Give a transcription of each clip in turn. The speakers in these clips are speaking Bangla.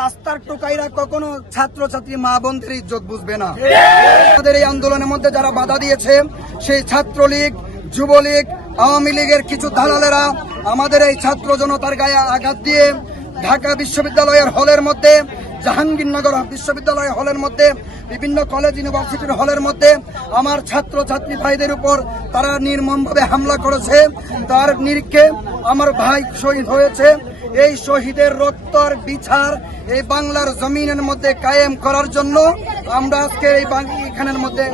রাস্তার টোকাইরা কখনো ছাত্রছাত্রী মা বোনদের ইজ্জত বুঝবে না। আমাদের এই আন্দোলনের মধ্যে যারা বাধা দিয়েছে সেই ছাত্রলীগ, যুবলীগ, আওয়ামী লীগের কিছু দালালেরা আমাদের এই ছাত্র জনতার গায়ে আঘাত দিয়ে ঢাকা বিশ্ববিদ্যালয়ের হলের মধ্যে, জাহাঙ্গীরনগর বিশ্ববিদ্যালয়ের হলের মধ্যে, বিভিন্ন কলেজ ইউনিভার্সিটির হলের মধ্যে আমার ছাত্র ছাত্রী ভাইদের উপর তারা নির্মমভাবে হামলা করেছে। তার নিরিখে আমার ভাই শহীদ হয়েছে। এই শহীদের রক্তর বিচার এই বাংলার জমিনের মধ্যে কায়েম করার জন্য আমরা আজকে এই এখানের মধ্যে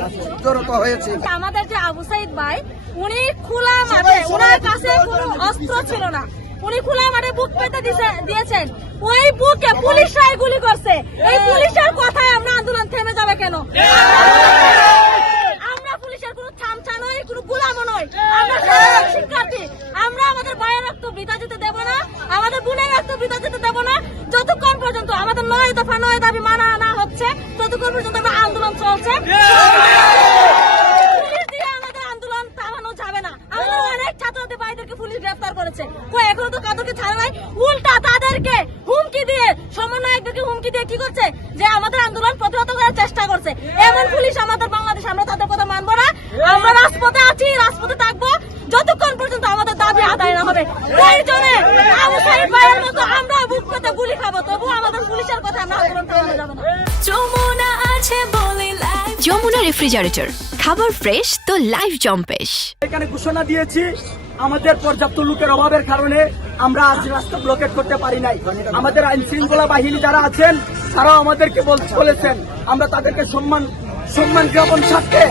জড়িত হয়েছি। আমাদের যে আবু সাইদ ভাই, উনি খোলা মাঠে, ওনার কাছে কোনো অস্ত্র ছিল না, উনি খোলা মাঠে বুক পেতে দিয়েছেন। ওই বুকে পুলিশরাই গুলি করছে। এই পুলিশের কথায় আমরা আন্দোলন থেমে যাবে কেন? আমরা পুলিশের কোনো থামচা নয়, কোনো গোলামও নয়। আমরা শিক্ষার্থী, আমরা আমাদের ভাইয়ের রক্ত বৃথা যেতে দেব না, আমাদের বোনের রক্ত বৃথা যেতে দেব না। যতক্ষণ পর্যন্ত আমাদের 9 দফা 9 দাবি মানা না হচ্ছে, ততক্ষণ পর্যন্ত আমরা আন্দোলন চলছে। পুলিশ দিয়ে আমাদের আন্দোলন থামানো যাবে না। আমাদের অনেক ছাত্রছাত্রী ভাইদেরকে পুলিশ গ্রেফতার করেছে, এখনো তো কাউকে ছাড়া নাই। উল্টা তাদেরকে হুমকি দিয়ে, সমন্বয়কদেরকে হুমকি দিয়ে কি করছে, যে আমাদের আন্দোলন প্রতিহত করার চেষ্টা করছে। এমন পুলিশ আমাদের বাংলাদেশ, আমরা তাদের কথা মানবো না। আমরা রাজপথে আছি, রাজপথে থাকবো যতক্ষণ পর্যন্ত আমাদের দাবি আদায় না হবে। প্রয়োজনে আবু সাইদ ভাইয়ের মতো আমরা বুক পেতে গুলি খাবো, তবু আমাদের পুলিশের কথা আমরা আন্দোলন থামানো যাবে না। যমুনা আছে বলে লাইফ, যমুনা রেফ্রিজারেটর, খাবার ফ্রেশ তো লাইফ জম্পেশ। এখানে ঘোষণা দিয়েছি, আমাদের পর্যাপ্ত লোকের অভাবের কারণে আমরা আজ রাস্তা ব্লকেট করতে পারি নাই। আমাদের আইন শৃঙ্খলা বাহিনী যারা আছেন তারাও আমাদেরকে বলেছেন, আমরা তাদেরকে সম্মান জ্ঞাপন সাথে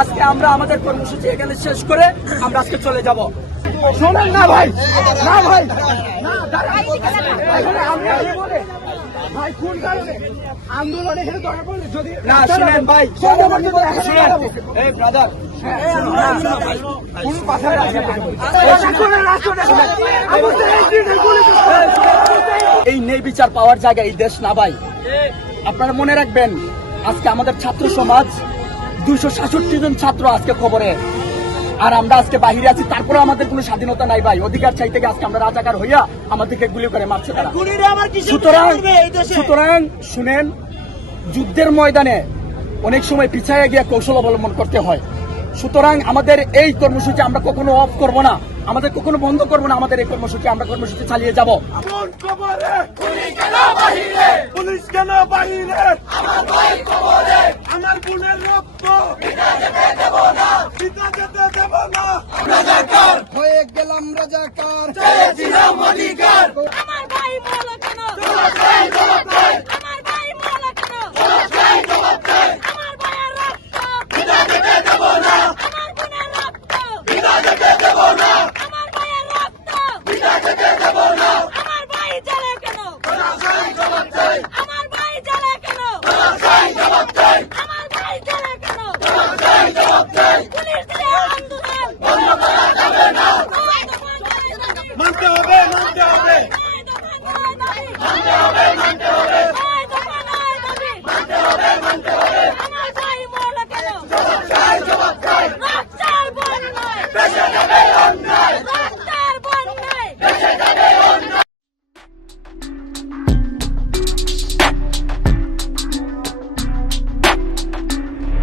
আজকে আমরা আমাদের কর্মসূচি এখানে শেষ করে আমরা আজকে চলে যাব। শোনেন না ভাই, না ভাই, ভাই কোন কারণে আন্দোলন এখানে দরকার পড়লে যদি না শুনেন ভাই, এই ব্রাদার এই নেই বিচার পাওয়ার জায়গা এই দেশ না ভাই। আপনারা মনে রাখবেন, আজকে আমাদের ছাত্র সমাজ 266 জন ছাত্র আজকে খবরে, আর আমরা আজকে বাহিরে আছি, তারপরে আমাদের কোনো স্বাধীনতা নাই ভাই। অধিকার চাইতে গিয়ে আজকে আমরা রাজাকার হইয়া আমাদেরকে গুলি করে মারছে তারা। সুতরাং শুনেন, যুদ্ধের ময়দানে অনেক সময় পিছায় গিয়ে কৌশল অবলম্বন করতে হয়। সুতরাং আমাদের এই কর্মসূচি আমরা কখনো অফ করব না, আমাদের কখনো বন্ধ করব না। আমাদের এই কর্মসূচি আমরা কর্মসূচি চালিয়ে যাব। হয়ে গেলাম রাজাকার, আমার ভাই বলো কেন?